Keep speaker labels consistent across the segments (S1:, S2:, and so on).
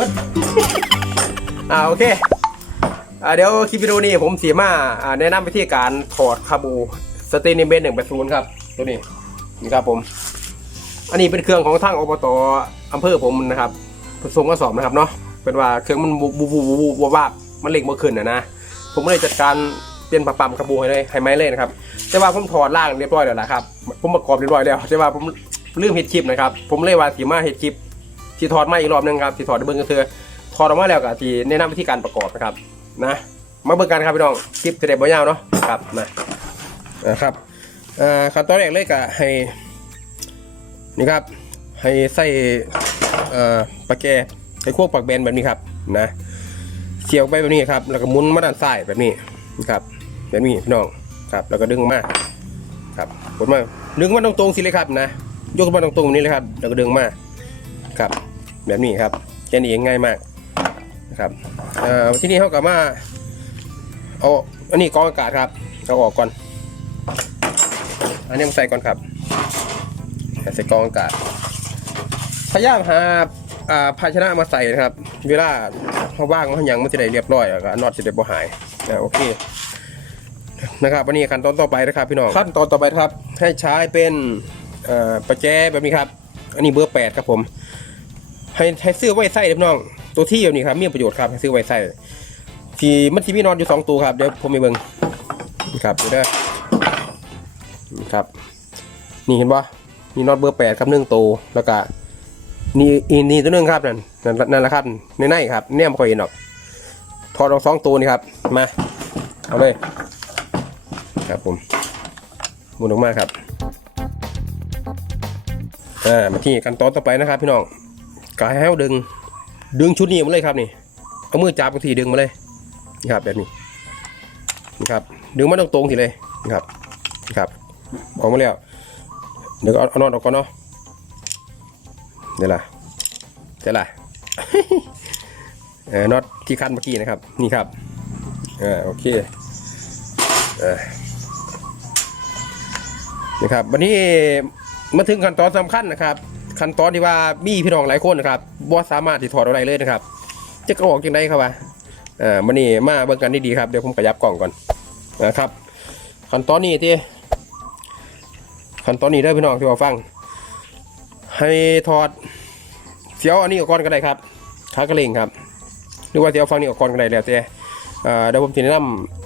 S1: บิดอ่าโอเคอ่าเดี๋ยวคลิปวิดีโอนี้ผมสีมาอ่าแนะนำวิธีการถอดคาบูสเตนิเบนหนึ่งแปดศูนย์ครับ ตัวนี้นี่ครับผม อันนี้เป็นเครื่องของทางอบตอำเภอผมนะครับผสมกระสอบนะครับเนาะเป็นว่าเครื่องมันบูบูบูบูบูบูวาบมันเล็กเมื่อคืนนะนะผมก็เลยจัดการเปลี่ยนปรับปรับคาบูให้เลยให้ไม้เลยนะครับแต่ว่าผมถอดล่างเรียบร้อยแล้วล่ะครับผมประกอบเรียบร้อยแล้วแต่ว่าผมลืมเฮ็ดคลิปนะครับผมเลยว่าสีมาเฮ็ดคลิป ที่ถอดมาอีกรอบหนึงครับที่ถอดด้เบิ่งก็คือถอดออกมาแล้วก็ที่แนะนำวิธีการประกอบนะครับนะมาเบิ่งกันครับพี่น้องคลิปจะได้บ่ยาวเนาะครับนะนะครับอ่อขั้นตอนแรกเลยก็ให้นี่ครับให้ใส่เอ่อปลาแกให้ควบปักแบนแบบนี้ครับนะเสียบไปแบบนี้ครับ แล้วก็มุนมาด้านซ้ายแบบนี้นะครับแบบนี้พี่น้องครับ แล้วก็ดึงมาครับกดมาดึงมาตรงๆสิเลยครับนะ ยกมาตรงๆแบบนี้เลยครับ แล้วก็ดึงมาครับ แบบนี้ครับแค่นี้เองง่ายมากนะครับที่นี่เขากลับมาเอาอันนี้กองอากาศครับเอาออกก่อน อันนี้มาใส่ก่อนครับใส่กองอากาศพยายามหาภาชนะมาใส่นะครับ เวลาเขาว่างเขายังมันจะได้เรียบร้อยแล้วก็น็อตจะได้บ่หายนะโอเคนะครับวันนี้ขั้นตอนต่อไปนะครับพี่น้องขั้นตอนต่อไปนะครับ ให้ใช้เป็นประแจแบบนี้ครับ อันนี้เบอร์แปดครับผม ให้ให้ซื้อไว้ใส่เด้อพี่น้อง ตัวที่แบบนี้ครับมีประโยชน์ครับให้ซื้อไว้ใส่ที่มันที่มีน็อตอยู่สองตัวครับเดี๋ยวผมไปเบิ่งครับเดี๋ยวเด้อนี่ครับ นี่เห็นปะมีน็อตเบอร์แปดครับหนึ่งตัวแล้วก็นี่อีนี่ตัวนึงครับนั่นนั่นแหละครับในในครับเนี่ยไม่ค่อยเห็นหรอกถอดออกสองตัวนี่ครับมาเอาเลยครับผมหมุนออกมาครับอ่ามาที่ขั้นตอนต่อไปนะครับพี่น้อง กายให้เราดึง ดึงชุดนี้มาเลยครับนี่เอามือจับบางทีดึงมาเลยนี่ครับแบบนี้นี่ครับดึงมาตรงๆทีเลยนี่ครับนี่ครับออกมาแล้วเดี๋ยวเอานอนออกก่อนเนาะเดี๋ยวล่ะเดี๋ยวล่ะเออน็อตที่คันเมื่อกี้นะครับนี่ครับเออโอเคเออนะครับวันนี้มาถึงขั้นตอนสำคัญนะครับ ขั้นตอนที่ว่ามีพี่น้องหลายคนนะครับบ่สามารถที่ถอดอะไรเลยนะครับจะกระออกยังไงครับวะเออวันนี้มาเบิ่งกันดีๆครับเดี๋ยวผมขยับกล่องก่อนนะครับ ขั้นตอนนี้ที่ขั้นตอนนี้เด้อพี่น้องที่มาฟัง ให้ถอดเสียวอันนี้ออกก่อนก็ได้ครับขากระเลงครับหรือว่าเสียวฟังนี้ออกก่อนก็ได้แล้วแต่เอ่อเดี๋ยวผมสิแนะน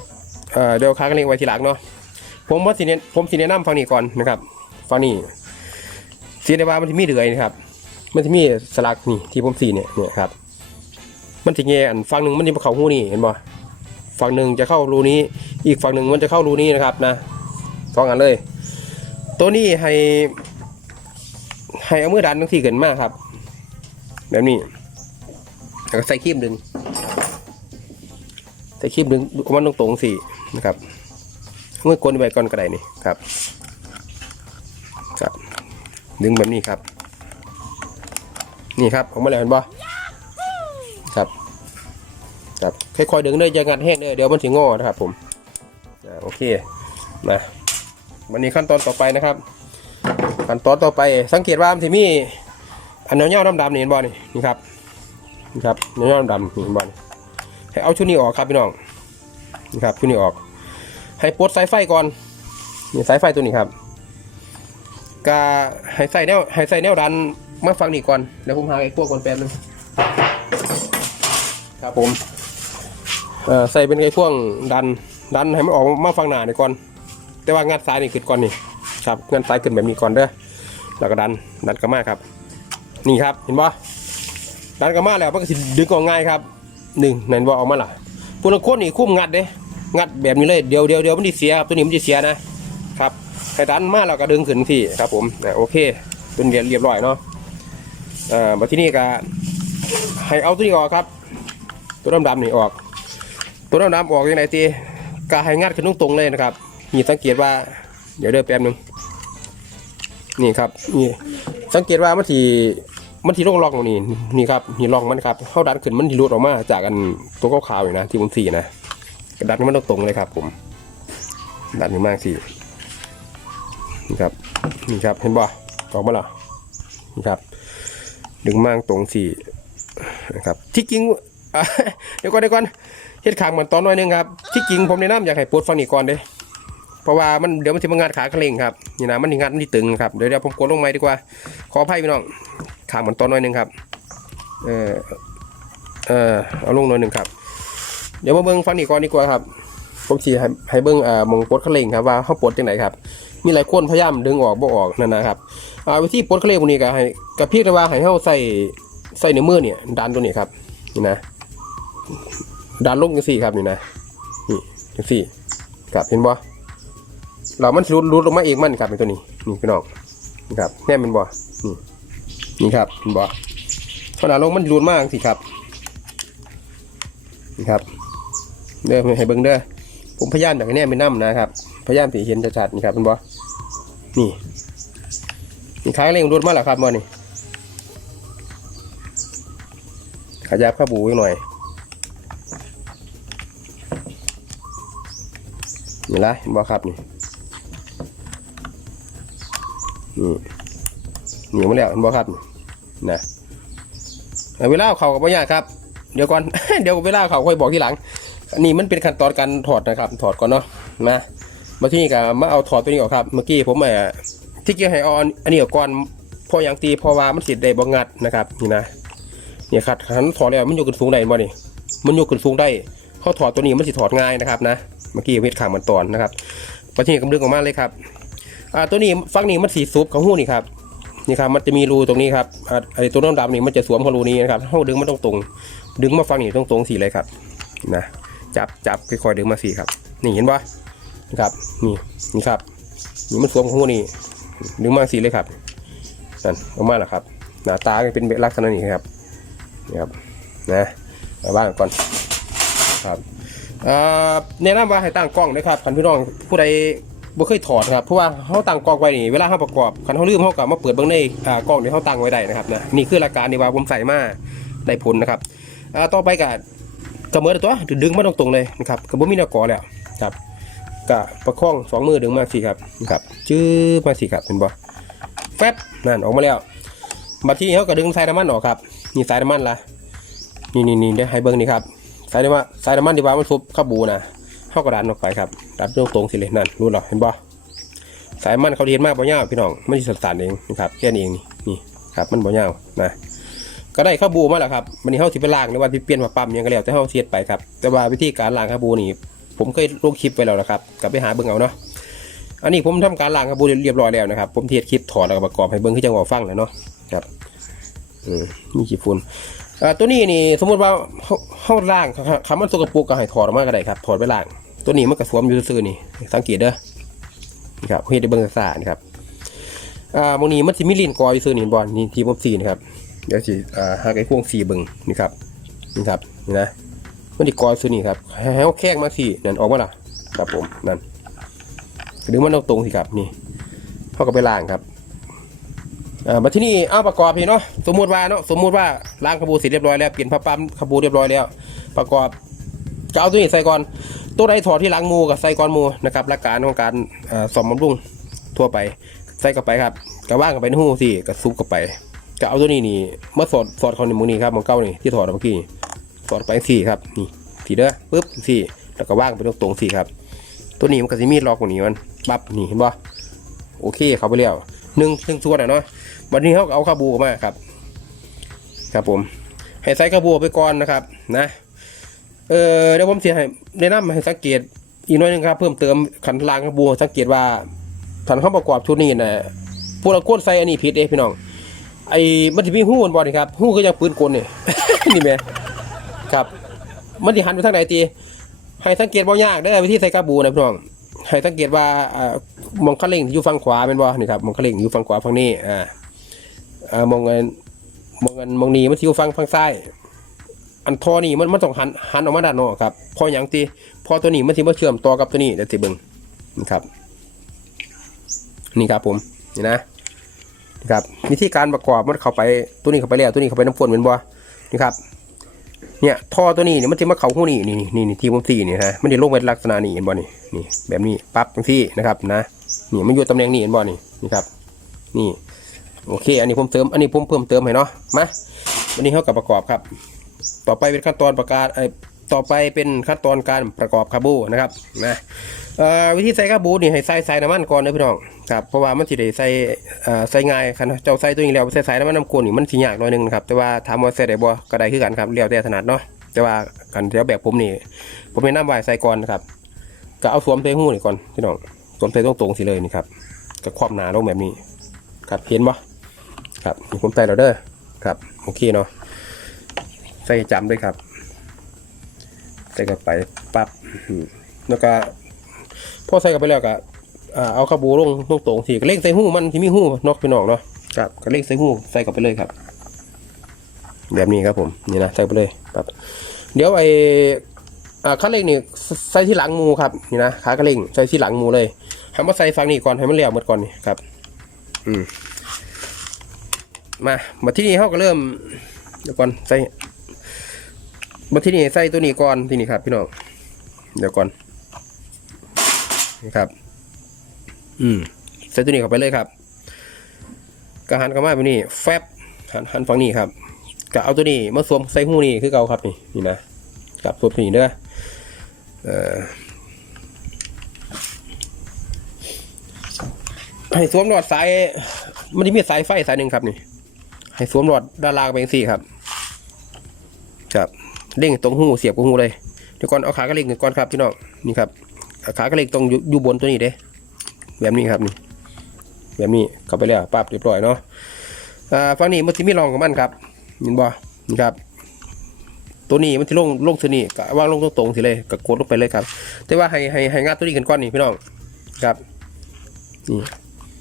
S1: ำเอ่อเดี๋ยวขากระเลงไว้ทีหลังเนาะผมว่าสิเนผมสิแนะนำฟังนี้ก่อนนะครับฟังนี้ สีในว่ามันจะมีเดือยนะครับ มันจะมีสลักนี่ที่ผมสีเนี่ยเนี่ยครับ มันจะแง่อันฝั่งหนึ่งมันจะเข้าหูนี่เห็นบ่ฝั่งหนึ่งจะเข้ารูนี้ อีกฝั่งหนึ่งมันจะเข้ารูนี้นะครับนะสองอันเลย ตัวนี้ให้ ให้เอามือดันทั้งที่เกินมากครับ แบบนี้แล้วก็ใส่ครีมดึงใส่ครีมดึงมันตรงๆสินะครับเมื่อกลนไปก่อนก็ได้นี่ครับ ดึงแบบนี้ครับ นี่ครับออกมาแล้วเห็นปะครับ ครับค่อยๆดึงเลยอย่างัดแห้งเลยเดี๋ยวมันถึงงอนะครับ ผมโอเคมาวันนี้ขั้นตอนต่อไปนะครับ ขั้นตอนต่อไป สังเกตว่ามันจะมีอันเงี้ยๆดำๆนี่เห็นบ่นี่นี่ครับนี่ครับเงี้ยๆดำๆนี่เห็นบ่นี่ให้เอาชุดนี้ออกครับพี่น้องนี่ครับชุดนี้ออก ให้ปลดสายไฟก่อนนี่สายไฟตัวนี้ครับ ก็ให้ใส่แนวให้ใส่แนวดันมาฟังนี่ก่อนเดี๋ยวผมหาไอ้พวกก่อนแป๊บนึงครับผมเอ่อใส่เป็นไอ้พวกดันดันให้มันออกมาฟังหนานี่ก่อน แต่ว่างัดซ้ายนี่ขึ้นก่อนนี่ครับงัดซ้ายขึ้นแบบนี้ก่อนเด้อแล้วก็ดันดันกระมาครับ นี่ครับเห็นปะดันกระมาแล้วมันก็สิดึงออกง่ายครับหนึ่งนั่นว่าออกมาล่ะพวกนักคนนี่คุ้มงัดเด้งัดแบบนี้เลยเดี๋ยวเดี๋ยวเดี๋ยวมันจะเสียครับตัวนี้มันจะเสียนะ ให้ดันมาแล้วก็ดึงขึ้นที่ครับผมโอเคเป็นเรียบเรียบร้อยเนาะอ่ามาที่นี่ก็ให้เอาตัวนี้ออกครับ ตัวดำๆนี่ออก ตัวดำๆออกยังไงตีก็ให้งัดขึ้นตรงๆเลยนะครับนี่สังเกตว่า เดี๋ยวเดินแป๊บนึงนี่ครับนี่สังเกตว่ามันทีมันทีร่องร่องนี่นี่ครับนี่ร่องมันครับเข้าดันขึ้นมันทีรุดออกมาจากอันตัวขาวๆอยู่นะที่ผมสีนะดันมันตรงๆเลยครับ ผมดันขึ้นมากสิ นี่ครับนี่ครับเห็นบ่ออกมาแล้วนี่ครับ ดึงมากตรงสี่นะครับที่จริงเดี๋ยวก่อนเดี๋ยวก่อนเฮ็ดขางเหมือนตอนน้อยนึงครับที่จริงผมแนะนำอยากให้ปลดฟังนี้ก่อนเด้เพราะว่ามันเดี๋ยวมันจะมางานขาเคร่งครับนี่นะมันงานมันดีตึงครับเดี๋ยวเดี๋ยวผมกดลงไม้ดีกว่า ขออภัยพี่น้องขางเหมือนตอนน้อยนึงครับเออเออเอาลงหน่อยหนึ่งครับ เดี๋ยวมาเบิ่งฟังนี้ก่อนดีกว่าครับ ผมสิให้ให้เบิ่งอ่ามงปลดเคร่งครับว่าเขาปลดจังไหนครับ มีหลายคนพยายามดึงออกบ่ออกนั่นนะครับอ่าวิธีปลดเคร่งพวกนี้ก็ให้กับพี่แต่ว่าให้เฮาใส่ใส่ในมือเนี่ยดันตัวนี้ครับนี่นะดันลงจังซี่ครับนี่นะนี่จังซี่ครับเห็นบ่เรามันรุดรุดลงมาเองมันครับเป็นตัวนี้นี่พี่น้องนี่ครับแน่เป็นบ่นี่นี่ครับเห็นบ่ขนาดลงมันรุดมากสิครับนี่ครับเด้อให้เบิ่งเด้อผมพยายามอยากให้แน่เป็นน้ำนะครับ พยายามสิเห็นชัดๆนี่ครับเป็นบ่นี่นี่คล้ายเร่งรุดมาแล้วครับบ่นี่ขยับข้าบูอีกหน่อยนี่ละเห็นบ่ครับนี่นี่หนีมาแล้วเห็นบ่ครับนี่นะเอาเวลาเขากับพ่อยากครับ เดี๋ยวก่อน เดี๋ยวเวลาเขาค่อยบอกทีหลังนนี้มันเป็นขั้นตอนการถอดนะครับ ถอดก่อนเนาะนะ มาที่นี่ก็มาเอาถอดตัวนี้ออกครับ เมื่อกี้ผมเอ่อที่เกี่ยวให้เอาอันนี้ก่อนพออย่างตีพอว่ามันสิได้บ่งัดนะครับนี่นะเนี่ยครับขันถอดแล้วมันอยู่ขึ้นสูงได้บ่นี่มันอยู่ขึ้นสูงได้เขาถอดตัวนี้มันสิถอดง่ายนะครับนะเมื่อกี้เวทขางมันตอนนะครับปัจจุบันกำลังออกมาเลยครับอ่าตัวนี้ฟังนี้มันสีซุปของหูนี่ครับนี่ครับมันจะมีรูตรงนี้ครับอ่าไอ้ตัวน้ำดำนี่มันจะสวมกับรูนี้นะครับเขาดึงมันตรงตรงดึงมาฟังนี่ตรงตรงสีเลยครับนะจับจับค่อยๆดึงมาสีครับ นี่เห็นปะ นะครับ นี่นี่ครับนี่มันสวมของหูนี่ดึงมาสีเลยครับนั่นออกมาแล้วครับ หน้าตาเป็นลักษณะนี้ครับนี่ครับนะมาบ้างก่อนครับเอ่อแนะนำว่าให้ตั้งกล้องนะครับคันพี่น้องผู้ใดบ่เคยถอดครับเพราะว่าเขาตั้งกล้องไว้นี่เวลาเขาประกอบคันเขาลืมเขาก็มาเปิดเบิ่งในกล้องที่เขาตั้งไว้ได้นะครับนะนี่คือหลักการที่ว่าผมใส่มาได้ผลนะครับต่อไปก็ก็เมือตัวดึงมาตรงๆเลยนะครับก็บ่มีนกอแล้วครับ ก็ประคองสองมือดึงมาสิครับนะครับจื้อมาสิครับเห็นบ่แฟบนั่นออกมาแล้วมาที่เขาก็ดึงสายน้ำมันออกครับนี่สายน้ำมันละนี่นี่นี่ได้ให้เบิ่งนี่ครับสายน้ำมันสายน้ำมันที่ว่ามันซุบข้าวบูนะเข้ากระดานออกไปครับดับตรงตรงๆสิเลยนั่นรู้หรอเห็นบ่สายน้ำมันเขาเรียนมากบ่ยาวพี่น้องไม่ใช่สันๆเองนะครับแค่นี้เองนี่นี่ครับมันบ่ยาวนะก็ได้ข้าวบูมาแล้วครับวันนี้เขาสิไปล้างในวันที่เปลี่ยนมาปั๊มหยังก็แล้วแต่เขาเสียดไปครับแต่ว่าวิธีการล้างข้าวบูนี่ ผมเคยลงคลิปไปแล้วนะครับกลับไปหาเบิ่งเอาเนาะอันนี้ผมทำการล้างข้าวบูเรียบร้อยแล้วนะครับ ผมเทียดคลิปถอดแล้วประกอบให้เบิ่งคือจังหวะฟังเลยเนาะครับอืมมีขี้ฝุ่นอ่าตัวนี้นี่สมมติว่าเขาเขาล่างคำมันสกปรกก็ให้ถอดออกมาก็ได้ครับถอดไปล่าง ตัวนี้มันก็สวมอยู่ซื่อนี่สังเกตเด้อนี่ครับเฮ็ดได้เบิ่งซ่านี่ครับอ่าโมนี้มันสิมีลิ้นกอยอยู่ซื่อนี่บอลนี่ทีผมสีนะครับเดี๋ยวสิอ่าหาไอ้พวงสีเบิ่งนี่ครับนี่ครับนี่นะ มันสิกอยซื่อนี่ครับให้เฮาแข้งมาสินั่นออกมาล่ะ ครับผมนั่นดึงมันตรงสิครับนี่เขาก็ไปล่างครับอ่ามาที่นี่เอาประกอบพี่เนาะสมมุติว่าเนาะสมมุติว่าล้างขบูเสร็จเรียบร้อยแล้วเปลี่ยนผ้าปั๊มขบูเรียบร้อยแล้ว ประกอบจะเอาตัวนี้ใส่ก่อนตัวใดถอดที่ล้างมูกับใส่ก่อนมูนะครับหลักการของการสอมบำรุงทั่วไปใส่เข้าไปครับกระว่างเข้าไปในหูสิกระซุบเข้าไปก็เอาตัวนี้นี่มาสอดสอดเขาในหมูนี่ครับของเก้านี่ที่ถอดเมื่อกี้ อดไปสี่ครับนี่สี่เด้อปึ๊บสี่แล้วก็ว่างไปตรงตรงๆสี่ครับ ตัวนี้มันก็จะมีล็อกตรงนี้มันปั๊บนี่เห็นป่โอเคเขาไปแล้วหนึ่งหนึ่งส่วนอะเนาะวันนี้เขาเอาข้าวบูมาครับ ครับผม ให้ใส่ข้าวบูไปก่อนนะครับ นะเออเดี๋ยวผมเสียให้แนะนำให้สังเกตอีกหน้อยหนึงครับ เพิ่มเติมขันลางข้าวบูสังเกตว่าขันเข้าประกอบชุดนี้นะพวกเราโคตรใส่อันนี้ผิดเด้พี่น้องไอ้มันจะมีหู้บอลนี่ครับหู้ก็ยังปืนกลนี่นี่แม่ ครับมันจะหันไปทางไหนตีให้สังเกตบ่ยากเด้อวิธีใส่กระบูนะพี่น้องให้สังเกตว่าอ่ามองคันเร่งอยู่ฝั่งขวาเป็นบ่นี่ครับมองคันเร่งอยู่ฝั่งขวาฝั่งนี้อ่าอ่ามองเงินมองเงินมองนี้มันสิอยู่ฝั่งฝั่งซ้ายอันทอนี่มันมันต้องหันหันออกมาด้านนอกครับพออย่างตีพอตัวนี้มันสิมาเชื่อมต่อกับตัวนี้เดี๋ยวสิเบิ่งนี่ครับ นี่ครับผมนี่นะนี่ครับวิธีการประกอบมันเข้าไปตัวนี้เข้าไปแล้วตัวนี้เข้าไปน้ำฝนเป็นบ่นี่ครับ เนี่ยท่อตัวนี้เนี่ยมันจะมาเข้าหูนี่นี่นี่นี่ที่ผมสีนี่นะมันจะลงเป็นลักษณะนี้เห็นบ่นี่นี่แบบนี้ปั๊บตรงที่นะครับนะนี่มันอยู่ตำแหน่งนี้เห็นบ่นี่นี่ครับ นี่โอเค อันนี้ผมเติมอันนี้ผมเพิ่มเติมให้เนาะมาวันนี้เขากับประกอบครับ ต่อไปเป็นขั้นตอนประกาศไอ ต่อไปเป็นขั้นตอนการประกอบคาบูนะครับนะวิธีใส่คาบูนี่ให้ใส่ใส่น้ำมันก่อนนะพี่น้องครับเพราะว่ามันสิได้ใส่ใส่ง่ายคันเจ้าใส่ตัวนี้แล้วใส่ใส่น้ำมันน้ำกลนนี่มันสิยากหน่อยหนึงนะครับแต่ว่าถามว่าใส่ได้บ่ก็ได้คือกันครับแล้วแต่ถนัดเนาะแต่ว่ากันแถวแบบผมนี่ผมแนะนำว่าใส่ก่อนนะครับก็เอาสวมใส่หูนี่ก่อนพี่น้องสวมใส่ตรงๆสิเลยนี่ครับก็คว่ำหนาลงแบบนี้ครับเห็นบ่ครับผมใส่แล้วเด้อครับโอเคเนาะใส่จำด้วยครับ ใส่เข้าไปปั๊บอืมแล้วก็พอใส่เข้าไปแล้วก็อ่าเอาขบูลงลงตรงทีก็เล่งใส่หูมันที่มีหูนอกไปนอกเนาะครับก็เล่งใส่หูใส่เข้าไปเลยครับ แบบนี้ครับผมนี่นะใส่ไปเลยปั๊บเดี๋ยวไอ้อ่าคันเร่งนี่ใส่ที่หลังมูครับนี่นะขากระเร่งใส่ที่หลังมูเลยให้มาใส่ฟังนี่ก่อนให้มันเลี้ยวหมดก่อนนี่ครับ อืมมามาที่นี่เขาก็เริ่มเดี๋ยวก่อนใส่ มาที่นี่ใส่ตัวนี้ก่อนที่นี่ครับ พี่น้องเดี๋ยวก่อนนี่ครับ อืมใส่ตัวนี้เข้าไปเลยครับกระหันเข้ามาแบบนี้แฟบหันหันฝั่งนี้ครับก็เอาตัวนี้มาสวมใส่หูนี่คือเก่าครับนี่นี่นะครับสวมนี่เด้อเอ่อให้สวมหลอดสายมันจะมีสายไฟสายหนึ่งครับนี่ ให้สวมหลอดด้านล่างไปอย่างสี่ครับ ครับ เร่งตรงหูเสียบกับหูเลยเดี๋ยวก่อนเอาขากระเล่งก่อนครับพี่น้องนี่ครับขากระเล่งตรงอยู่บนตัวนี้เด้แบบนี้ครับนี่แบบนี้เข้าไปแล้วปั๊บเรียบร้อยเนาะฝั่งนี้มันจะมีรองของมันครับเห็นบ่นี่ครับ ตัวนี้มันจะลงลงตัวนี้ก็วางลงตรงๆสิเลยก็กดลงไปเลยครับ แต่ว่าให้ให้ให้งัดตัวนี้กันก่อนนี่พี่น้องครับ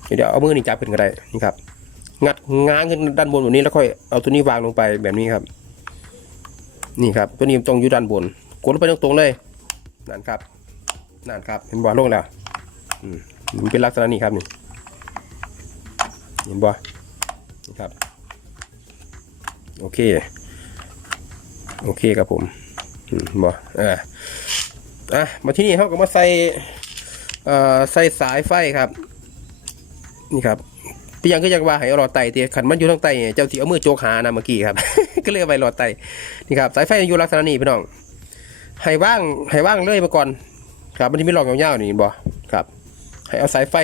S1: นี่เดี๋ยวเอามือนี่จับขึ้นก็ได้นี่ครับงัดง้างขึ้นด้านบนแบบนี้แล้วค่อยเอาตัวนี้วางลงไปแบบนี้ครับ นี่ครับตัวนี้ตรงอยู่ด้านบน กดลงไปตรงๆเลยนั่นครับนั่นครับเห็นบ่ลงแล้วอืมมันเป็นลักษณะนี้ครับนี่เห็นบ่นี่ครับโอเคโอเคครับผมบ่อ่าอะมาที่นี่เขาก็มาใส่เอ่อใส่สายไฟครับ นี่ครับพี่ยังก็ยังว่าให้อลอไตเตียขันมันอยู่ทางใต้เนี่ยเจ้าที่เอามือโจกหานะเมื่อกี้ครับ ก็เลยเอาไปหลอดไตนี่ครับสายไฟอยู่ลักษณะนี้พี่น้องให้ว่างให้ว่างเลยมาก่อน ครับมันที่ไม่หลอกยาวๆนี่บ่ครับให้เอาสายไฟ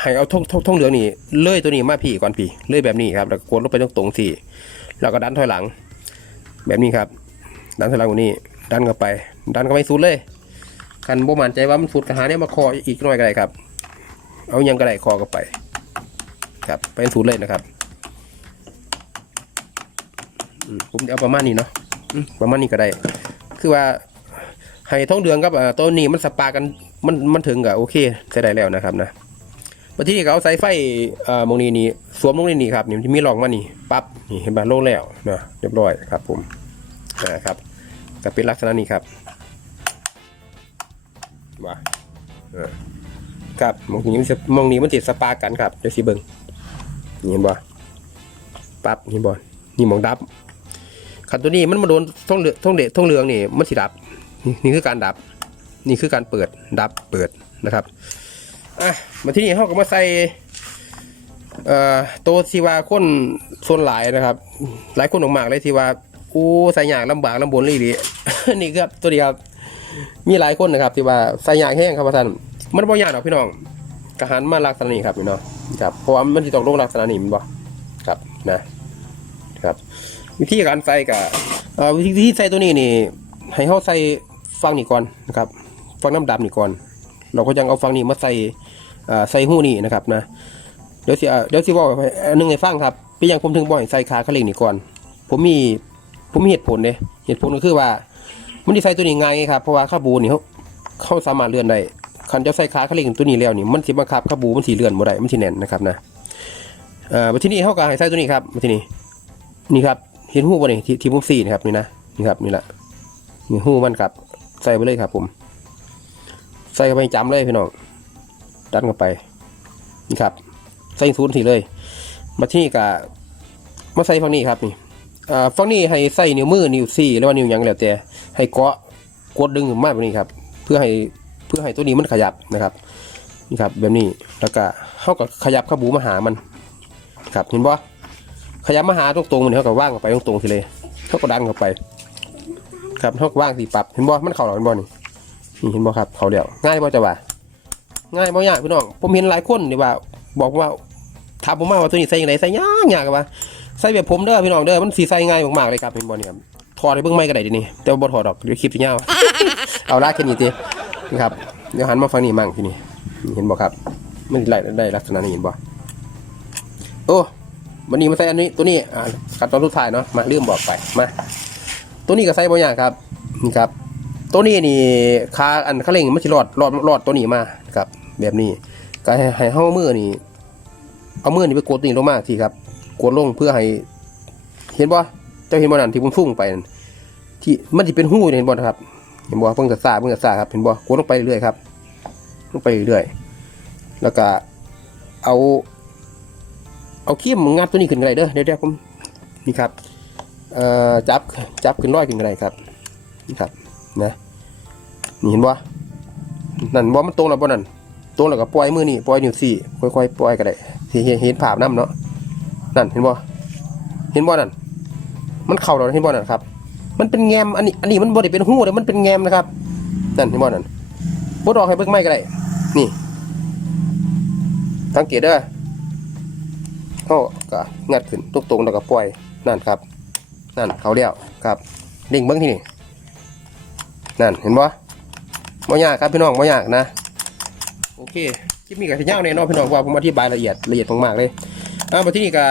S1: ให้เอาท่งท่งท่งเหลืองนี่เลื่อยตัวนี้มาพี่ก่อนพี่เลื่อยแบบนี้ครับแล้วกดลงไปตรงตรงสี่แล้วก็ดันถอยหลัง แบบนี้ครับ ดันถอยหลังกว่านี้ ดันเข้าไป ดันเข้าไปสุดเลยคันบ่มันใจว่ามันสุดกระหาเนี่ยมาคออีกหน่อยก็ได้ครับ เอายังก็ได้คอเข้าไป ครับไปสุดเลยนะครับ ผมจะเอาประมาณนี้เนาะประมาณนี้ก็ได้ คือว่าให้ท้องเดืองกับตัวนี้มันสปากันมันมันถึงกับโอเคใช้ได้แล้วนะครับนะมาที่นี่เอาสายไฟอ่ามงนี้นี่สวมลงในนี่ครับนี่มีรองมานี่ปั๊บนี่เห็นบ้าโล่งแล้วนะเรียบร้อยครับ ผมนะครับก็เป็นลักษณะนี้ครับว่าครับมองนี้มันจะมองนี้มันติดสปากันครับเดี๋ยวสิเบิ้งเห็นบ่ปั๊บนี่บ่นี่มองดับ ขันตัวนี้มันมาโดนท่องเหลืองท่องเดท่องเหลืองนี่มันสิดับนี่นี่คือการดับ นี่คือการเปิดดับเปิดนะครับอะมาที่นี่เขาก็มาใส่เอ่อตัวที่ว่าคนส่วนหลายนะครับ หลายคนออกมากเลยที่ว่ากูใส่ยากลำบากลำบนเลยดินี่ครับตัวเดียวครับมีหลายคนนะครับที่ว่าใส่ยากแห้งครับท่านมันบ่ยากหรอกพี่น้องกระหันมาลักษณะนี้ครับพี่น้องครับเพราะว่ามันจะต้องลงลักษณะนี้มันบ่ครับนะ วิธีการใส่กับวิธีที่ใส่ตัวนี้นี่ ให้เขาใส่ฟังนี่ก่อนนะครับฟังน้ำดำนี่ก่อน เราก็ยังเอาฟังนี่มาใส่ใส่หูนี่นะครับนะเดี๋ยวสิเดี๋ยวสิบอกหนหนึงให้ฟังครับพี่ยังผมถึงบ่อยใส่ขาขาเล็งนี่ก่อน ผมมีผมมีเหตุผลเนี่ยเหตุผลก็คือว่ามันที่ใส่ตัวนี้ง่ายครับเพราะว่าข้าบูนี่เขาเขาสามารถเลื่อนได้คันจะใส่ขาขาเล็งตัวนี้แล้วนี่มันสิบังคับข้าบูมันสีเลื่อนบ่ได้มันสีแน่นนะครับนะเอ่อที่นี่เขาก็ให้ใส่ตัวนี้ครับมาที่นี่นี่ครับ เห็นหูบ่นี่ที่ที่ผมสีนะครับนี่นะนี่ครับนี่แหละนี่หูมันครับ ใส่ไปเลยครับ ผม ใส่เข้าไปจำเลยพี่น้องดันเข้าไปนี่ครับ ใส่ศูนย์ทีเลย มาที่นี่กะมาใส่ฝั่งนี้ครับนี่อ่าฝั่งนี้ให้ใส่นิ้วมือนิ้วซี่แล้วว่านิ้วยังแล้วแต่ให้เกาะกดดึงมาแบบนี้ครับ เพื่อให้เพื่อให้ตัวนี้มันขยับนะครับนี่ครับแบบนี้แล้วก็เข้ากับขยับขบูมาหามัน ครับเห็นบ่ ขยับมาหาตรงๆมันเขาก็ว่างออกไปตรงๆทีเลยเขาก็ดันเข้าไป ครับเขาก็ว่างสีปรับเห็นบ่มันเข่าหรอเห็นบ่นี่นี่เห็นบ่ครับเข่าเดียวง่ายบ่จะว่า ง่ายบ่ยากพี่น้องผมเห็นหลายคนนี่ว่า บอกว่าถามผมมาว่าตัวนี้ใส่ยังไงใส่ยากยากอะว่าใส่แบบผมเด้อพี่น้องเด้อมันสีใส่ง่ายมากๆเลยครับเห็นบ่นี่ครับถอดให้เบิ่งไม่ก็ได้ดินี่แต่ว่าบ่ถอดดอกเดี๋ยวคลิปจะยาเอาละแค่นี้ตินะครับเดี๋ยวหันมาฟังนี่มั่งทีนี้นี่เห็นบ่ครับมันได้ได้ลักษณะนี้เห็นบ่โอ้ วันนี้มาใส่อันนี้ตัวนี้อ่าขั้นตอนสุดท้ายเนาะมาลืมบอกไปมาตัวนี้ก็ใส่บ่ยากครับนี่ครับ ตัวนี้นี่คาอันขาเร่งมันสิรอดรอดรอดตัวนี้มาครับ แบบนี้ก็ให้ให้เฮามือนี่เอามือนี่ไปกดตัวนี้ลงมาทีครับกดลงเพื่อให้ เห็นบ่เจ้าเห็นบ่นั่นที่ผมฟุ้งไปนั่นที่มันสิเป็นหู้เห็นบ่ครับ เห็นบ่เพิ่งจะซาเพิ่งจะซาครับเห็นบ่กดลงไปเรื่อยๆครับลงไปเรื่อยๆแล้วก็เอา เอาเขี้ยมงัดตัวนี้ขึ้นกันเลยเด้อเดี๋ยวเดียวผมนี่ครับเอ่อจับจับขึ้นร้อยขึ้นกันเลยครับนี่ครับนะนี่เห็นบ่นั่นบ่มันตรงแล้วบ่นั่นตรงแล้วก็ปล่อยมือนี่ปล่อยนิ้วสี่ค่อยๆปล่อยก็ได้ที่เห็นเห็นภาพนํเนาะนั่นเห็นบ่เห็นบ่นั่นมันเข้าแล้วเห็นบ่นั่นครับ มันเป็นแงมอันนี้อันนี้มันบ่ได้เป็นหูแต่มันเป็นแงมนะครับนั่นเห็นบ่นั่นบ่ดอกให้เบิ่งไม้ก็ได้นี่สังเกตเด้อ เฮาก็งัดขึ้นตรงๆแล้วก็ปล่อยนั่นครับ นั่นเขาเดียวครับเด้งเบิ่งที่นี่นั่นเห็นบ่บ่ยากครับพี่น้องบ่ยากนะโอเคคลิปนี้ก็สิยาวแน่นอนพี่น้องว่าผมอธิบายละเอียดละเอียดมากๆเลยอ่ามาที่นี่ก็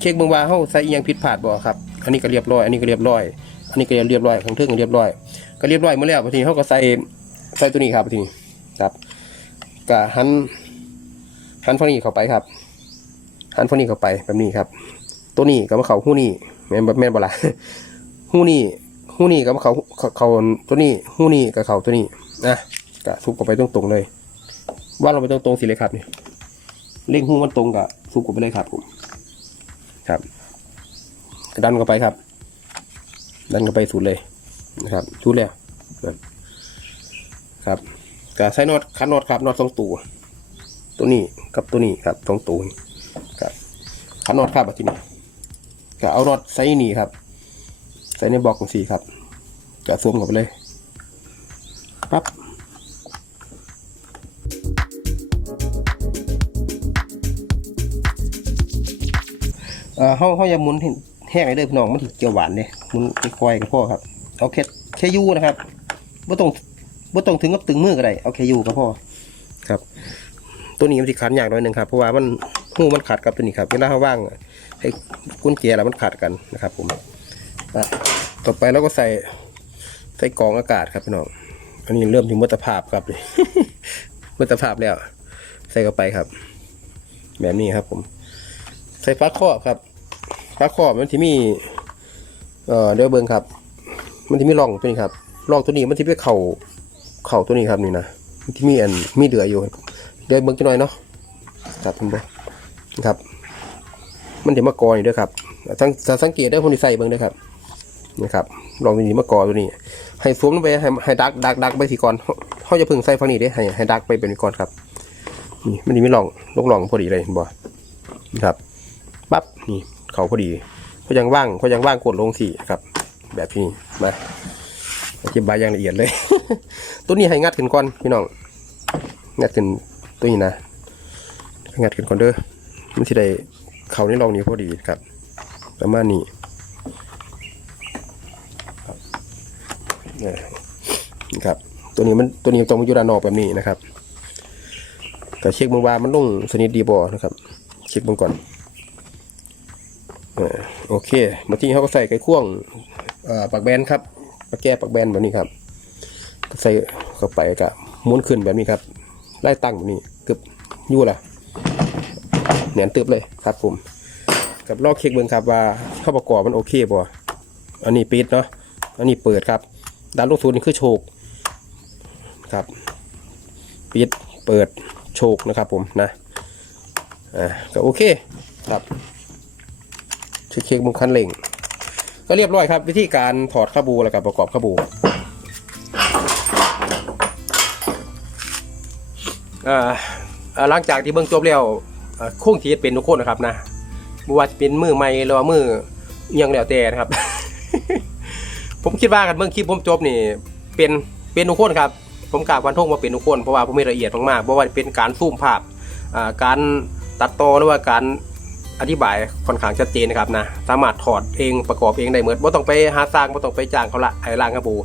S1: เช็คเบิ่งว่าเฮาใส่อีหยังผิดพลาดบ่ครับอันนี้ก็เรียบร้อยอันนี้ก็เรียบร้อยอันนี้ก็เรียบร้อยข้างเทึงก็เรียบร้อย ก็เรียบร้อยหมดแล้วทีนี้เฮาก็ใส่ใส่ตัวนี้ครับทีนี้ครับก็หันหันฝั่งนี้เข้าไปครับ หันฝั่งนี้เข้าไปแบบนี้ครับ ตัวนี้ก็มาเขาหู้นี่แม่นบ่แม่นบ่ล่ะหู้นี่หู้นี่กับเขาเขาเขาตัวนี้หู้นี่กับเขาตัวนี้นะกะทุบเข้าไปตรงๆเลย ว่าเราไปตรงๆสิเลยครับนี่เล่งหู้มันตรงกับทุบเข้าไปเลยครับผมครับดันเข้าไปครับ ดันเข้าไปสุดเลยนะครับสุดแล้วครับครับกะใส่น็อตคันน็อตครับน็อตสองตัว ตัวนี้กับตัวนี้ครับสองตัว คันน็อตครับที่นี่กะเอาน็อตใส่นี่ครับ ใส่ในบล็อกของสีครับจะสวมเข้าไปเลยปั๊บเอ่อห้องห้องยาหมุนแห้งไอ้เด้อพี่น้องมันถึงเจียวหวานเนี่ยหมุนค่อยๆกับพ่อครับเอาแค่แค่ยูนะครับบ่ต้องบ่ต้องถึงกับตึงมือก็ได้เอาแค่ยูกับพ่อครับ ตัวนี้มันสิขันอย่างน้อยหนึ่งครับ เพราะว่ามัน หูมันขัดกับตัวนี้ครับเวลาเขาว่างให้กุญแจแล้วมันขัดกันนะครับ ผมต่อไปเราก็ใส่ใส่กองอากาศครับพี่น้องอันนี้เริ่มถึงมัตภาพครับมัตภาพแล้ว ใส่เข้าไปครับ แบบนี้ครับ ผม ใส่ฟ้าครอบครับฟ้าครอบมันที่มีเอ่อเดี๋ยวเบิ้งครับ มันที่มีร่องตัวนี้ครับร่องตัวนี้มันที่ไปเข่าเข่าตัวนี้ครับนี่นะมันที่มีอันมีเหลืออยู่เดี๋ยวเบิ้งจะหน่อยเนาะครับผมบอก ครับ มันจะมากอนี่ด้วยครับสังสังเกตได้คนที่ใส่เบิ้งด้วยครับนะครับลองตัวนี้มากอตัวนี้ ให้สวมลงไปให้ให้ดักดักดักไปทีก่อนเขาจะพึ่งใส่ฝั่งนี้ได้ให้ให้ดักไปเป็นก่อนครับนี่มันนี่ไม่ลองลงลองพอดีเลยเห็นบ่ครับปั๊บนี่เขาพอดีเขายังว่างเขายังว่างกดลงสี่ครับ แบบนี้มาอธิบายอย่างละเอียดเลย ตัวนี้ให้งัดขึ้นก่อนพี่น้องงัดขึ้นตัวนี้นะให้งัดขึ้นก่อนเด้อ มันสิได้เขานี่ลองนี้พอดีครับ ประมาณนี้นะครับ ตัวนี้มันตัวนี้ตรงมาอยู่ด้านนอกแบบนี้นะครับก็เช็คเบางว่ามันลงสนิทดีบอนะครับ เช็คเบางก่อนโอเคมาที่เขาก็ใส่ไก่ข่วงปักแบนครับปักแก้ปักแบนแบบนี้ครับใส่เข้าไปกับหมุนขึ้นแบบนี้ครับไล่ตั้งแบบนี้กึบยู่ละ เหนียนตึบเลยครับผม กับลอกเช็คเบิ้งครับว่าเข้าประกอบมันโอเคบ่อันนี้ปิดเนาะอันนี้เปิดครับด้านลูกศูนย์นี่คือโชกครับปิดเปิดโชกนะครับผมนะอ่าก็โอเคครับเช็คเช็คมุมคันเร่ง ก็เรียบร้อยครับ วิธีการถอดข้าบูแล้วก็ประกอบข้าบูอ่าอ่าหลังจากที่เบิ่งจบแล้ว ค้งที่จะเป็นทุกคนนะครับนะบ่ว่าจะเป็นมือใหม่หรือว่ามือยังแล้วแต่นะครับ ผมคิดว่ากันเมื่อคลิปผมจบนี่ เป็นเป็นทุกคนครับ ผมกล่าววันทงว่าเป็นทุกคนเพราะว่าผมมีละเอียดมากๆเพราะว่าเป็นการซูมภาพการตัดต่อหรือว่าการอธิบายค่อนข้างชัดเจนนะครับนะสามารถถอดเองประกอบเองได้เหมือนว่าต้องไปหาสร้างว่าต้องไปจ้างเขาละไอ้ล่างกระบู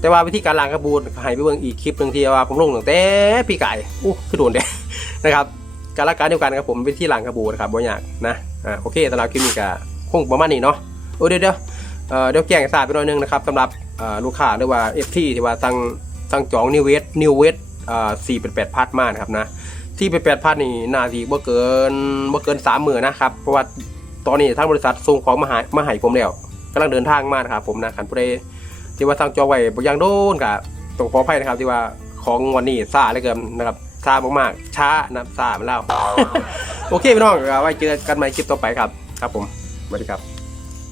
S1: แต่ว่าวิธีการล้างกระบูให้ไปเบิ่งอีกคลิปหนึ่งที่ว่าผมลงตั้งแต่พี่ไก่อู้คือโดนเด้นะครับ การละการเดียวกันครับผมวิธีล้างกระบูนะครับบ่ยากนะอ่าโอเคสำหรับคลิปนี้ก็คงประมาณนี้เนาะโอ้เดี๋ยวเดี๋ยวเเดี๋ยวแจ้งทราบไปหน่อยนึงนะครับสำหรับลูกค้าหรือว่าเอฟที่ที่ว่าสั่งสั่งจองนิวเวสนิวเวสอ่าสี่เป็นแปดพาร์ทมากนะครับนะที่เป็นแปดพาร์ทนี่นาทีบ่เกินบ่เกินสามหมื่นนะครับเพราะว่าตอนนี้ทางบริษัทส่งของมาหามาให้ผมแล้วกำลังเดินทางมานะครับผมนะคันผู้ใดที่ว่าสั่งจองไว้บางโดนกับต้องขออภัยนะครับที่ว่าของวันนี้ซาเหลือเกินนะครับ ซามากๆช้านะซามันเล่าโอเคพี่น้องเอาไว้เจอกันใหม่คลิปต่อไปครับ ครับผมสวัสดีครับ